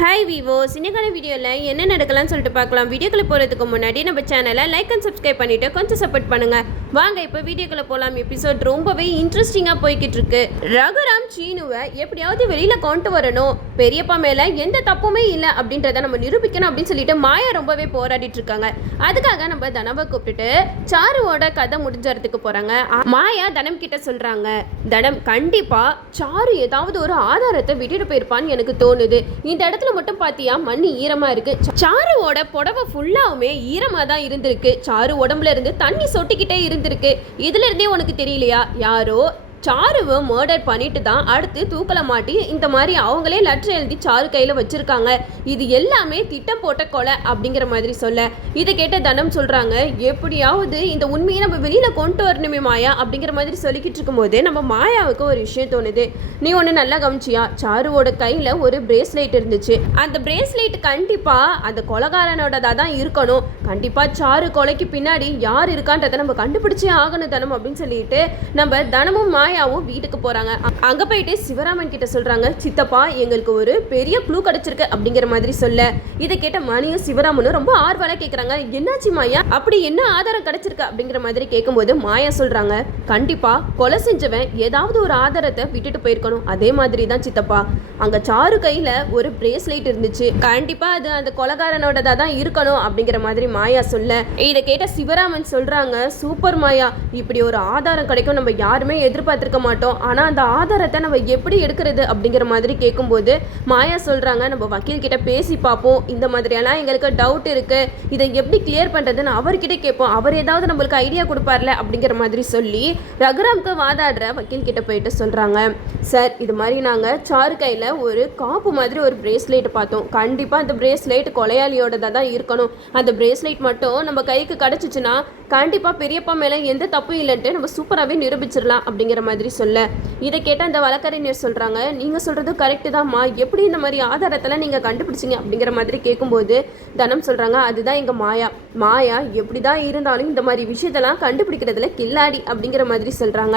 Hi Vivo இன்னைக்கான வீடியோவில் என்ன நடக்கலாம்னு சொல்லிட்டு பார்க்கலாம். வீடியோக்குள்ளே போகிறதுக்கு முன்னாடி நம்ம சேனலை லைக் அண்ட் சப்ஸ்கிரைப் பண்ணிவிட்டு கொஞ்சம் சப்போர்ட் பண்ணுங்கள் வாங்க இப்போ வீடியோக்குள்ளே போகலாம் எபிசோட் ரொம்பவே இன்ட்ரெஸ்டிங்காக போய்கிட்டு இருக்கு. ரகுராம் சீனுவை எப்படியாவது வெளியில் கொண்டு வரணும். பெரியப்பா மேலே எந்த தப்புமே இல்லை அப்படின்றத நம்ம நிரூபிக்கணும் அப்படின்னு சொல்லிட்டு மாயா ரொம்பவே போராடிட்டு இருக்காங்க. அதுக்காக நம்ம தனவை கூப்பிட்டுட்டு சாருவோட கதை முடிஞ்சறதுக்கு போகிறாங்க மாயா தனம் கிட்ட சொல்கிறாங்க தனம் கண்டிப்பாக சாரு ஏதாவது ஒரு ஆதாரத்தை விட்டுட்டு போயிருப்பான்னு எனக்கு தோணுது. இந்த இடத்துல மட்டும் பார்த்தியா மண் ஈரமா இருக்கு. சாருவோட புடவை ஃபுல்லாவுமே ஈரமா தான் இருந்திருக்கு. சாரு உடம்புல இருந்து தண்ணி சொட்டிக்கிட்டே இருந்திருக்கு. இதுல இருந்தே உனக்கு தெரியலையா? யாரோ சாருவை மர்டர் பண்ணிட்டு தான் அடுத்து தூக்கலை மாட்டி இந்த மாதிரி அவங்களே லெட்டர் எழுதி சாரு கையில் வச்சுருக்காங்க. இது எல்லாமே திட்டம் போட்ட கொலை அப்படிங்கிற மாதிரி சொல்ல. இதை கேட்ட தனம் சொல்கிறாங்க எப்படியாவது இந்த உண்மையை நம்ம வெளியில் கொண்டு வரணுமே மாயா அப்படிங்கிற மாதிரி சொல்லிக்கிட்டு இருக்கும்போது நம்ம மாயாவுக்கு ஒரு விஷயம் தோணுது. நீ ஒன்று நல்லா கவனிச்சியா? சாருவோட கையில் ஒரு பிரேஸ்லெட் இருந்துச்சு. அந்த பிரேஸ்லெட் கண்டிப்பாக அந்த கொலகாரனோடதாக தான் இருக்கணும். கண்டிப்பாக சாரு கொலைக்கு பின்னாடி யார் இருக்கான்றதை நம்ம கண்டுபிடிச்சே ஆகணும் தனம் அப்படின்னு சொல்லிட்டு நம்ம தனமும் மாயாவும் வீட்டுக்கு போகிறாங்க அங்கே போயிட்டு சிவராமன் கிட்ட சொல்கிறாங்க சித்தப்பா எங்களுக்கு ஒரு பெரிய க்ளூ கிடச்சிருக்கு அப்படிங்கிற மாதிரி சொல்ல. இதை கேட்ட மணியும் சிவராமனும் ரொம்ப ஆர்வலாக கேட்குறாங்க என்னாச்சு மாயா? அப்படி என்ன ஆதாரம் கிடைச்சிருக்கு? அப்படிங்கிற மாதிரி கேட்கும்போது மாயா சொல்கிறாங்க கண்டிப்பாக கொலை செஞ்சவன் ஏதாவது ஒரு ஆதாரத்தை விட்டுட்டு போயிருக்கணும். அதே மாதிரி தான் சித்தப்பா. அங்கே சாரு கையில் ஒரு பிரேஸ்லெட் இருந்துச்சு. கண்டிப்பாக அது அந்த கொலகாரனோடதாக தான் இருக்கணும் அப்படிங்கிற மாதிரி மாயா சொல்ல. இதை கேட்ட சிவராமன் சொல்கிறாங்க சூப்பர் மாயா இப்படி ஒரு ஆதாரம் கிடைக்கும் நம்ம யாருமே எதிர்பார்த்து பார்த்துருக்க மாட்டோம். ஆனால் அந்த ஆதாரத்தை நம்ம எப்படி எடுக்கிறது அப்படிங்கிற மாதிரி கேட்கும்போது மாயா சொல்கிறாங்க நம்ம வக்கீல்கிட்ட பேசி பார்ப்போம். இந்த மாதிரியெல்லாம் எங்களுக்கு டவுட் இருக்குது இதை எப்படி கிளியர் பண்ணுறதுன்னு அவர்கிட்ட கேட்போம். அவர் ஏதாவது நம்மளுக்கு ஐடியா கொடுப்பார்ல அப்படிங்கிற மாதிரி சொல்லி ரகுராம்க்கு வாதாடுற வக்கீல்கிட்ட போயிட்டு சொல்கிறாங்க சார் இது மாதிரி நாங்கள் சாரு கையில் ஒரு காப்பு மாதிரி ஒரு பிரேஸ்லெட் பார்த்தோம். கண்டிப்பாக அந்த பிரேஸ்லெட் கொலையாளியோடதாக தான் இருக்கணும். அந்த பிரேஸ்லெட் மட்டும் நம்ம கைக்கு கிடச்சிச்சின்னா கண்டிப்பாக பெரியப்பா மேலே எந்த தப்பும் இல்லைன்ட்டு நம்ம சூப்பராகவே நிரூபிச்சிடலாம் அப்படிங்கிற மாதிரி மாதிரி சொல்ல. இதை கேட்டால் அந்த வழக்கறிஞர் சொல்கிறாங்க நீங்கள் சொல்கிறது கரெக்டு தான்மா எப்படி இந்த மாதிரி ஆதாரத்தெல்லாம் நீங்கள் கண்டுபிடிச்சிங்க? அப்படிங்கிற மாதிரி கேட்கும்போது தனம் சொல்கிறாங்க அதுதான் எங்கள் மாயா. மாயா எப்படி தான் இருந்தாலும் இந்த மாதிரி விஷயத்தெல்லாம் கண்டுபிடிக்கிறதுல கில்லாடி அப்படிங்கிற மாதிரி சொல்கிறாங்க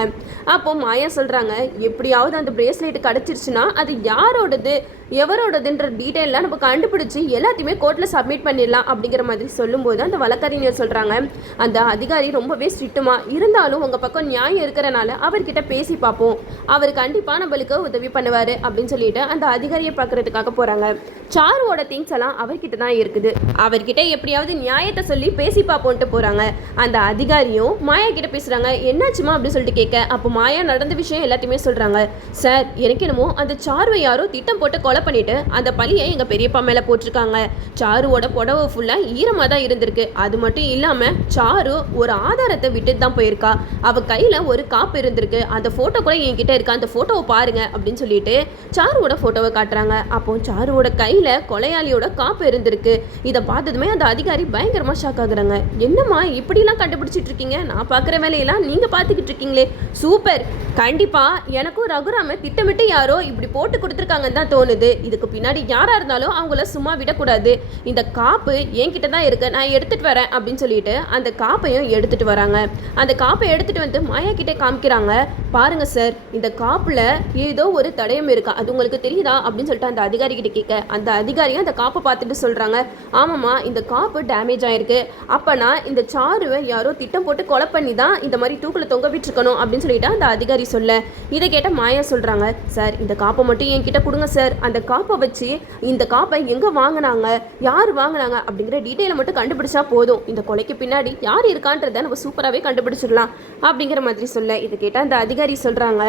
அப்போ மாயா சொல்கிறாங்க எப்படியாவது அந்த பிரேஸ்லெட் கிடச்சிருச்சுன்னா அது யாரோடது? எவரோடதுன்ற டீட்டெயிலாம் நம்ம கண்டுபிடிச்சி எல்லாத்தையுமே கோர்ட்டில் சப்மிட் பண்ணிடலாம் அப்படிங்கிற மாதிரி சொல்லும்போது அந்த வழக்கறிஞர் சொல்கிறாங்க அந்த அதிகாரி ரொம்பவே ஸ்ட்ரிக்ட்டுமா. இருந்தாலும் உங்கள் பக்கம் நியாயம் இருக்கிறனால அவர்கிட்ட பேசி பார்ப்போம். அவர் கண்டிப்பாக நம்மளுக்கு உதவி பண்ணுவார் அப்படின்னு சொல்லிட்டு அந்த அதிகாரியை பார்க்கறதுக்காக போகிறாங்க சாருவோட திங்ஸ் எல்லாம் அவர்கிட்ட தான் இருக்குது. அவர்கிட்ட எப்படியாவது நியாயத்தை சொல்லி பேசி பார்ப்போன்ட்டு போகிறாங்க அந்த அதிகாரியும் மாயா கிட்ட பேசுகிறாங்க என்னாச்சுமா? அப்படின்னு சொல்லிட்டு கேட்க அப்போ மாயா நடந்த விஷயம் எல்லாத்தையுமே சொல்கிறாங்க சார் எனக்கு என்னமோ அந்த சாருவை யாரோ திட்டம் போட்டு கொலை பண்ணிட்டு அந்த பழியை எங்கள் பெரியப்பா மேலே போட்டிருக்காங்க. சாருவோட புடவை ஃபுல்லாக ஈரமாக தான் இருந்திருக்கு. அது மட்டும் இல்லாமல் சாரு ஒரு ஆதாரத்தை விட்டுட்டு தான் போயிருக்கா. அவள் கையில் ஒரு காப்பு இருந்திருக்கு. அந்த ஃபோட்டோ கூட என்கிட்ட இருக்கு. அந்த ஃபோட்டோவை பாருங்க அப்படின்னு சொல்லிட்டு சாருவோட ஃபோட்டோவை காட்டுறாங்க. அப்போ சாருவோட கையில் கொலையாளியோட காப்பு இருந்திருக்கு. இதை பார்த்ததுமே அந்த அதிகாரி பயங்கரமாக ஷாக் ஆகுறாங்க. என்னம்மா இப்படிலாம் கண்டுபிடிச்சிட்டு இருக்கீங்க? நான் பார்க்குற வேலையெல்லாம் நீங்கள் பார்த்துக்கிட்டு இருக்கீங்களே. சூப்பர் கண்டிப்பாக எனக்கும் ரகுராம திட்டமிட்டு யாரோ இப்படி போட்டு கொடுத்துருக்காங்கன்னு தான் தோணுது. இதுக்கு பின்னாடி யாராக இருந்தாலும் அவங்கள சும்மா விடக்கூடாது. இந்த காப்பு என்கிட்ட தான் இருக்கு. நான் எடுத்துட்டு வரேன் அப்படின்னு சொல்லிட்டு அந்த காப்பையும் எடுத்துட்டு வராங்க. அந்த காப்பை எடுத்துட்டு வந்து மாயா கிட்டே காமிக்கிறாங்க. பாருங்க சார் இந்த காப்பில் ஏதோ ஒரு தடயம் இருக்கா? அது உங்களுக்கு தெரியுதா? அப்படின்னு சொல்லிட்டு அந்த அதிகாரி கிட்ட கேட்க அந்த அதிகாரியும் அந்த காப்பை பார்த்துட்டு சொல்கிறாங்க ஆமாம்மா இந்த காப்பு டேமேஜ் ஆயிருக்கு. அப்போனா இந்த சாருவை யாரோ திட்டம் போட்டு கொலை பண்ணி தான் இந்த மாதிரி தூக்கில் தொங்க விட்டுருக்கணும் அப்படின்னு சொல்லிட்டு அந்த அதிகாரி சொல்ல. இதை கேட்ட மாயா சொல்கிறாங்க சார் இந்த காப்பை மட்டும் என்கிட்ட கொடுங்க சார் அந்த காப்பை வச்சு இந்த காப்பை எங்கே வாங்கினாங்க? யார் வாங்கினாங்க? அப்படிங்கிற டீட்டெயிலை மட்டும் கண்டுபிடிச்சா போதும். இந்த கொலைக்கு பின்னாடி யார் இருக்கான்றதை நம்ம சூப்பராகவே கண்டுபிடிச்சிடலாம் அப்படிங்கிற மாதிரி சொல்ல. இதை கேட்டால் அந்த அதிகாரி சொல்கிறாங்க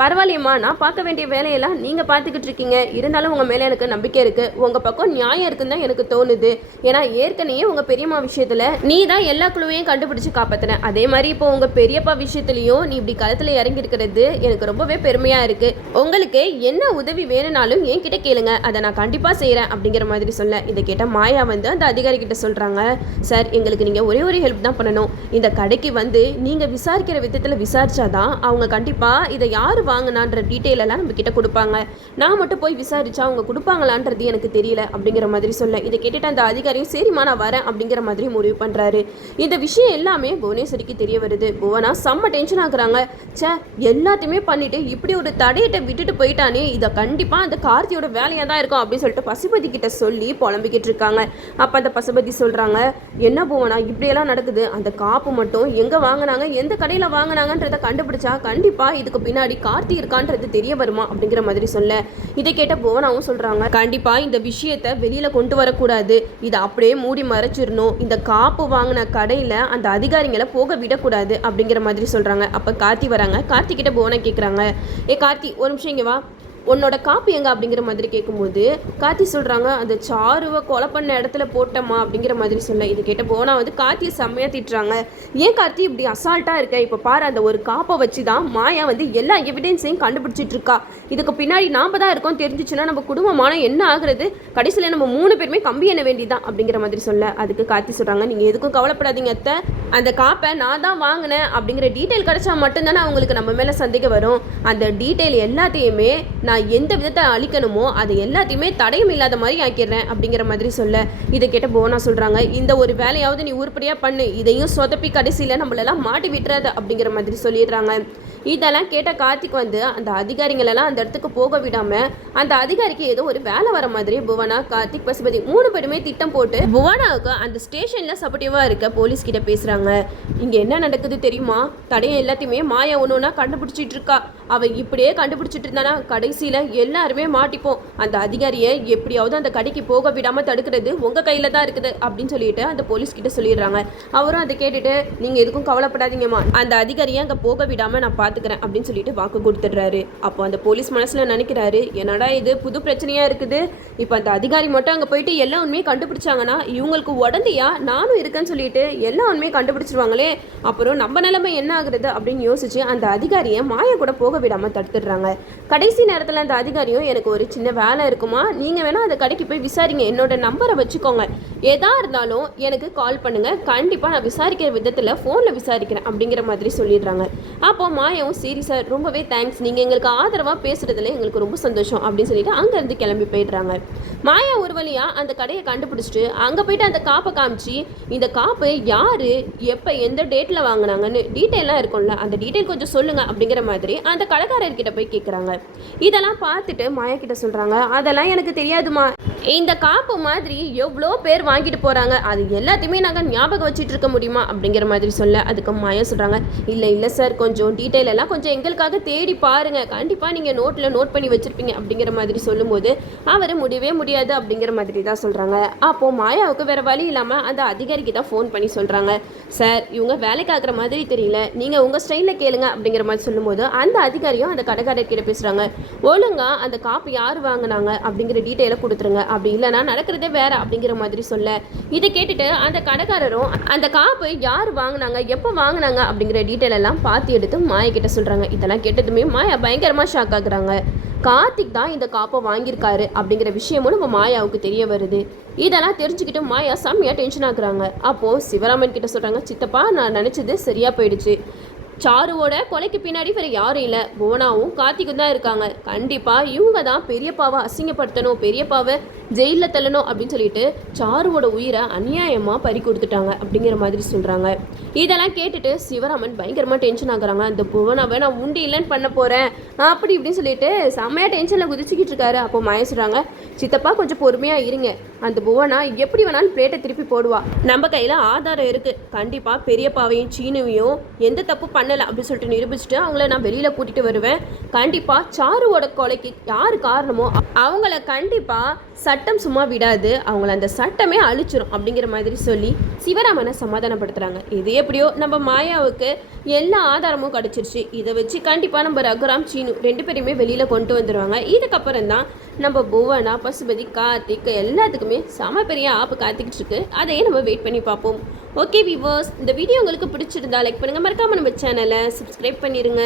பரவாயில்லையம்மா நான் பார்க்க வேண்டிய வேலையெல்லாம் நீங்கள் பார்த்துக்கிட்டு இருக்கீங்க. இருந்தாலும் உங்கள் மேலே எனக்கு நம்பிக்கை இருக்குது உங்கள் பக்கம் நியாயம் இருக்குன்னு தான் எனக்கு தோணுது. ஏன்னா ஏற்கனவே உங்கள் பெரியம்மா விஷயத்தில் நீ தான் எல்லா குழுவையும் கண்டுபிடிச்சி காப்பாற்றின அதே மாதிரி இப்போ உங்கள் பெரியப்பா விஷயத்துலையும் நீ இப்படி களத்தில் இறங்கி இருக்கிறது எனக்கு ரொம்பவே பெருமையாக இருக்குது உங்களுக்கு என்ன உதவி வேணும்னாலும் என்கிட்ட கேளுங்க. அதை நான் கண்டிப்பாக செய்கிறேன் அப்படிங்கிற மாதிரி சொல்ல இதை கேட்ட மாயா வந்து அந்த அதிகாரி கிட்ட சொல்கிறாங்க சார் எங்களுக்கு நீங்கள் ஒரே ஒரு ஹெல்ப் தான் பண்ணணும். இந்த கடைக்கு வந்து நீங்கள் விசாரிக்கிற விதத்தில் விசாரிச்சாதான் அவங்க அவங்க கண்டிப்பாக இதை யார் வாங்கினான்ற டீட்டெயில் எல்லாம் நம்ம கிட்ட கொடுப்பாங்க. நான் மட்டும் போய் விசாரிச்சா அவங்க கொடுப்பாங்களான்றது எனக்கு தெரியல அப்படிங்கிற மாதிரி சொல்ல. இதை கேட்டுட்டு அந்த அதிகாரியும் சரிம்மா நான் வரேன் அப்படிங்கிற மாதிரி முடிவு பண்ணுறாரு இந்த விஷயம் எல்லாமே புவனேஸ்வரிக்கு தெரிய வருது. புவனா செம்ம டென்ஷன் ஆகுறாங்க. ச்சே எல்லாத்தையுமே பண்ணிட்டு இப்படி ஒரு தடையிட்ட விட்டுட்டு போயிட்டானே இதை கண்டிப்பாக அந்த கார்த்தியோட வேலையாக தான் இருக்கும் அப்படின்னு சொல்லிட்டு பசுபதி கிட்ட சொல்லி புலம்பிக்கிட்டு இருக்காங்க. அப்போ அந்த பசுபதி சொல்கிறாங்க என்ன புவனா இப்படியெல்லாம் நடக்குது. அந்த காப்பு மட்டும் எங்கே வாங்கினாங்க? எந்த கடையில் வாங்கினாங்கன்றத கண்டுபிடிச்சா கண்டிப்பாக இதுக்கு பின்னாடி கார்த்தி இருக்கான்றது தெரிய வருமா அப்படிங்கிற மாதிரி சொல்ல. இதை கேட்ட புவனாவும் சொல்கிறாங்க கண்டிப்பாக இந்த விஷயத்தை வெளியில் கொண்டு வரக்கூடாது. இதை அப்படியே மூடி மறைச்சிடணும். இந்த காப்பு வாங்கின கடையில் அந்த அதிகாரிங்களை போக விடக்கூடாது. அப்படிங்கிற மாதிரி சொல்கிறாங்க அப்போ கார்த்தி வராங்க. கார்த்தி கிட்ட புவனை கேட்குறாங்க ஏ கார்த்தி ஒரு நிமிஷம் இங்கே வா. உன்னோட காப்பி எங்க அப்படிங்கிற மாதிரி கேட்கும்போது கார்த்தி சொல்கிறாங்க அந்த சாருவை கொலை பண்ண இடத்துல போட்டோமா அப்படிங்கிற மாதிரி சொல்ல இது கேட்ட போனால் வந்து கார்த்தியை செம்மையாக திட்டுறாங்க. ஏன் கார்த்தி இப்படி அசால்ட்டாக இருக்க? இப்போ பாரு அந்த ஒரு காப்பை வச்சு தான் மாயா வந்து எல்லா எவிடன்ஸையும் கண்டுபிடிச்சிட்டு இருக்கா. இதுக்கு பின்னாடி நாம தான் இருக்கோம் தெரிஞ்சிச்சுன்னா நம்ம குடும்பமான என்ன ஆகுறது? கடைசியில் நம்ம மூணு பேருமே கம்பி என்ன வேண்டியதான் அப்படிங்கிற மாதிரி சொல்ல அதுக்கு கார்த்தி சொல்கிறாங்க நீங்கள் எதுக்கும் கவலைப்படாதீங்க அத்தை. அந்த காப்பை நான் தான் வாங்கினேன் அப்படிங்கிற டீட்டெயில் கிடைச்சா மட்டும்தானே அவங்களுக்கு நம்ம மேலே சந்தேகம் வரும். அந்த டீட்டெயில் எல்லாத்தையுமே நான் எந்த விதத்தை அழிக்கணுமோ அது எல்லாத்தையுமே தடையும் இல்லாத மாதிரி ஆக்கிடுறேன் அப்படிங்கிற மாதிரி சொல்ல. இதை கேட்ட போனா சொல்கிறாங்க இந்த ஒரு வேலையாவது நீ உருப்படியாக பண்ணு இதையும் சொதப்பி கடைசியில் நம்மளெல்லாம் மாட்டி விட்டுறாத அப்படிங்கிற மாதிரி சொல்லிடுறாங்க. இதெல்லாம் கேட்ட கார்த்திக் வந்து அந்த அதிகாரிங்களெல்லாம் அந்த இடத்துக்கு போக விடாமல் அந்த அதிகாரிக்கு ஏதோ ஒரு வேலை வர மாதிரி புவனா கார்த்திக் பசுபதி மூணு பேருமே திட்டம் போட்டு புவனாவுக்கு அந்த ஸ்டேஷனில் சப்போர்ட்டிவாக இருக்க போலீஸ் கிட்ட பேசுகிறாங்க இங்கே என்ன நடக்குது தெரியுமா? தடையை எல்லாத்தையுமே மாயா ஒன்று ஒன்றா கண்டுபிடிச்சிட்டு இருக்கா. அவன் இப்படியே கண்டுபிடிச்சிட்டு இருந்தானா? கடைசியில் எல்லாருமே மாட்டிப்போம். அந்த அதிகாரியை எப்படியாவது அந்த கடைக்கு போக விடாமல் தடுக்கிறது உங்கள் கையில் தான் இருக்குது அப்படின்னு சொல்லிட்டு அந்த போலீஸ்கிட்ட சொல்லிடுறாங்க. அவரும் அதை கேட்டுட்டு நீங்கள் எதுக்கும் கவலைப்படாதீங்கம்மா. அந்த அதிகாரியை அங்கே போக விடாமல் நான் பார்த்துக்கிறேன் அப்படின்னு சொல்லிட்டு வாக்கு கொடுத்துட்றாரு. அப்போ அந்த போலீஸ் மனசில் நினைக்கிறாரு என்னடா இது? புது பிரச்சனையாக இருக்குது? இப்போ அந்த அதிகாரி மட்டும் அங்கே போயிட்டு எல்லா உண்மையும் கண்டுபிடிச்சாங்கன்னா இவங்களுக்கு உடந்தையா? நானும் இருக்கேன்னு சொல்லிட்டு எல்லா உண்மையும் கண்டுபிடிச்சிருவாங்களே. அப்புறம் நம்ம நிலைமை என்ன ஆகுறது? அப்படின்னு யோசிச்சு அந்த அதிகாரியை மாய கூட போக விடாமல் தடுத்துடுறாங்க. கடைசி நேரத்தில் அந்த அதிகாரியும் எனக்கு ஒரு சின்ன வேலை இருக்குமா? நீங்கள் வேணால் அந்த கடைக்கு போய் விசாரிங்க. என்னோட நம்பரை வச்சுக்கோங்க. எதா இருந்தாலும் எனக்கு கால் பண்ணுங்கள் கண்டிப்பாக நான் விசாரிக்கிற விதத்தில் ஃபோனில் விசாரிக்கிறேன் அப்படிங்கிற மாதிரி சொல்லிடுறாங்க. அப்போ மாயாவும் சரி சார் ரொம்பவே தேங்க்ஸ் நீங்கள் எங்களுக்கு ஆதரவாக பேசுகிறதுல எங்களுக்கு ரொம்ப சந்தோஷம் அப்படின்னு சொல்லிட்டு அங்கேருந்து கிளம்பி போயிடுறாங்க. மாயா ஒரு வழியாக அந்த கடையை கண்டுபிடிச்சிட்டு அங்கே போயிட்டு அந்த காப்பை காமிச்சு இந்த காப்பு யார்? எப்போ எந்த டேட்டில் வாங்கினாங்கன்னு டீட்டெயிலாக இருக்கும்ல அந்த டீட்டெயில் கொஞ்சம் சொல்லுங்கள் அப்படிங்கிற மாதிரி அந்த கடைக்காரர்கிட்ட போய் கேட்குறாங்க இதெல்லாம் பார்த்துட்டு மாயா கிட்ட சொல்கிறாங்க அதெல்லாம் எனக்கு தெரியாதுமா. இந்த காப்பு மாதிரி எவ்வளோ பேர் வாங்கிட்டு போகிறாங்க அது எல்லாத்தையுமே நாங்கள் ஞாபகம் வச்சுட்டு இருக்க முடியுமா? அப்படிங்கிற மாதிரி சொல்ல அதுக்கு மாயா சொல்கிறாங்க இல்லை இல்லை சார் கொஞ்சம் டீட்டெயில் எல்லாம் கொஞ்சம் எங்களுக்காக தேடி பாருங்க. கண்டிப்பாக நீங்கள் நோட்டில் நோட் பண்ணி வச்சுருப்பீங்க அப்படிங்கிற மாதிரி சொல்லும்போது அவர் முடியவே முடியாது அப்படிங்கிற மாதிரி தான் சொல்கிறாங்க அப்போது மாயாவுக்கு வேறு வழி இல்லாமல் அந்த அதிகாரிக்கு தான் ஃபோன் பண்ணி சொல்கிறாங்க சார் இவங்க வேலைக்கு மாதிரி தெரியல. நீங்கள் உங்கள் ஸ்டைலில் கேளுங்க அப்படிங்கிற மாதிரி சொல்லும்போது அந்த அதிகாரியும் அந்த கடைக்காரர்கிட்ட பேசுகிறாங்க ஒழுங்கா அந்த காப்பு யார் வாங்கினாங்க அப்படிங்கிற டீட்டெயிலை கொடுத்துருங்க. அப்படி இல்லைன்னா நடக்கிறதே வேற அப்படிங்கிற மாதிரி சொல்ல. இதை கேட்டுட்டு அந்த கடைக்காரரும் அந்த காப்பு யார் வாங்கினாங்க எப்போ வாங்கினாங்க அப்படிங்கிற டீட்டெயில் எல்லாம் பார்த்து எடுத்து மாயா கிட்ட சொல்கிறாங்க இதெல்லாம் கேட்டதுமே மாயா பயங்கரமாக ஷாக் ஆகுறாங்க. கார்த்திக் தான் இந்த காப்பை வாங்கியிருக்காரு அப்படிங்கிற விஷயமும் நம்ம மாயாவுக்கு தெரிய வருது. இதெல்லாம் தெரிஞ்சுக்கிட்டு மாயா செம்மையாக டென்ஷன் ஆகுறாங்க. அப்போது சிவராமன் கிட்ட சொல்கிறாங்க சித்தப்பா நான் நினச்சது சரியாக போயிடுச்சு. சாருவோட கொலைக்கு பின்னாடி வேறு யாரும் இல்லை. புவனாவும் கார்த்திக்கும் தான் இருக்காங்க. கண்டிப்பாக இவங்க தான் பெரியப்பாவை அசிங்கப்படுத்தணும். பெரியப்பாவை ஜெயிலில் தள்ளணும் அப்படின்னு சொல்லிட்டு சாருவோட உயிரை அநியாயமாக பறி கொடுத்துட்டாங்க அப்படிங்கிற மாதிரி சொல்கிறாங்க இதெல்லாம் கேட்டுட்டு சிவராமன் பயங்கரமாக டென்ஷன் ஆகுறாங்க. அந்த புவனாவை நான் உண்டு இல்லைன்னு பண்ண போகிறேன் அப்படி இப்படின்னு சொல்லிட்டு செம்மையாக டென்ஷனில் குதிச்சுக்கிட்டு இருக்காரு. அப்போ மாய சொல்கிறாங்க சித்தப்பா கொஞ்சம் பொறுமையாக இருங்க. அந்த புவனா எப்படி வேணாலும் பிளேட்டை திருப்பி போடுவா. நம்ம கையில் ஆதாரம் இருக்குது கண்டிப்பாக பெரியப்பாவையும் சீனுவையும் எந்த தப்பு பண்ணலை. அப்படின்னு சொல்லிட்டு நிரூபிச்சுட்டு அவங்கள நான் வெளியில் கூட்டிகிட்டு வருவேன். கண்டிப்பாக சாருவோட கொலைக்கு யார் காரணமோ அவங்கள கண்டிப்பாக சட்டம் சும்மா விடாது. அவங்கள அந்த சட்டமே அழிச்சிரும் அப்படிங்கிற மாதிரி சொல்லி சிவராமனை சமாதானப்படுத்துகிறாங்க இது எப்படியோ நம்ம மாயாவுக்கு எல்லா ஆதாரமும் கிடச்சிருச்சு. இதை வச்சு கண்டிப்பாக நம்ம ரகுராம் சீனு ரெண்டு பேரையுமே வெளியில் கொண்டு வந்துடுவாங்க இதுக்கப்புறம் தான் நம்ம புவனா பசுபதி கார்த்திக் எல்லாத்துக்குமே செம பெரிய ஆப்பு காத்திக்கிட்டு இருக்கு. அதையே நம்ம வெயிட் பண்ணி பார்ப்போம். ஓகே விவர்ஸ் இந்த வீடியோ உங்களுக்கு பிடிச்சிருந்தா லைக் பண்ணுங்கள் மறக்காமல் நம்ம சேனலை சப்ஸ்கிரைப் பண்ணிடுங்க